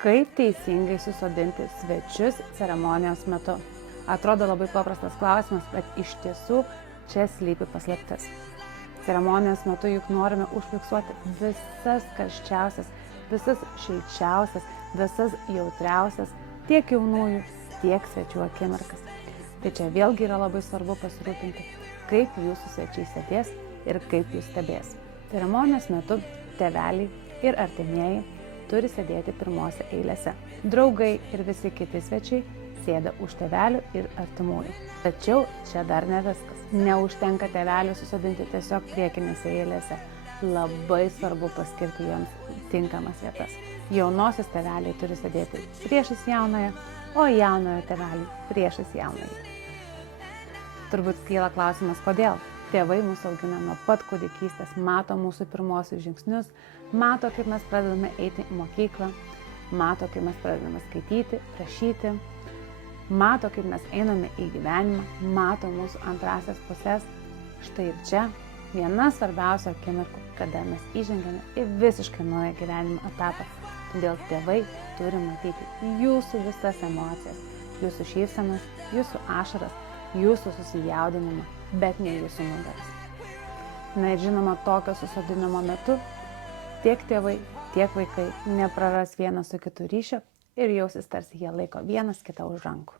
Kaip teisingai susodinti svečius ceremonijos metu? Atrodo labai paprastas klausimas, bet iš tiesų čia slypi paslaptis. Ceremonijos metu juk norime užfiksuoti visas karščiausias, visas šilčiausias, visas jautriausias tiek jaunųjų, tiek svečių akimirkas. Tai čia vėlgi yra labai svarbu pasirūpinti, kaip jūsų svečiai sėdės ir kaip jūs stebės. Ceremonijos metu tėveliai ir artimieji turi sėdėti pirmose eilėse. Draugai ir visi kiti svečiai sėda už tėvelių ir artimųjų. Tačiau čia dar ne viskas. Neužtenka tėvelių susodinti tiesiog priekinėse eilėse. Labai svarbu paskirti jiems tinkamas vietas. Jaunosios tėveliai turi sėdėti priešais jaunąją, o jaunojo tėveliai priešais jaunąją. Turbūt kyla klausimas, kodėl? Tėvai mus augina nuo pat kūdikystės, mato mūsų pirmosius žingsnius, mato, kaip mes pradedame eiti į mokyklą, mato, kaip mes pradedame skaityti, rašyti, mato, kaip mes einame į gyvenimą, mato mūsų antrasias pusės. Štai ir čia viena svarbiausia akimirkų, kada mes įžengiame į visiškai naują gyvenimo etapą. Todėl tėvai turi matyti jūsų visas emocijas, jūsų šypsenas, jūsų ašaras, jūsų susijaudinimą, bet ne jūsų nugaras. Na ir žinoma, tokio susodinimo metu tiek tėvai, tiek vaikai nepraras vienas su kitu ryšio ir jausis tarsi jie laiko vienas kitą už rankų.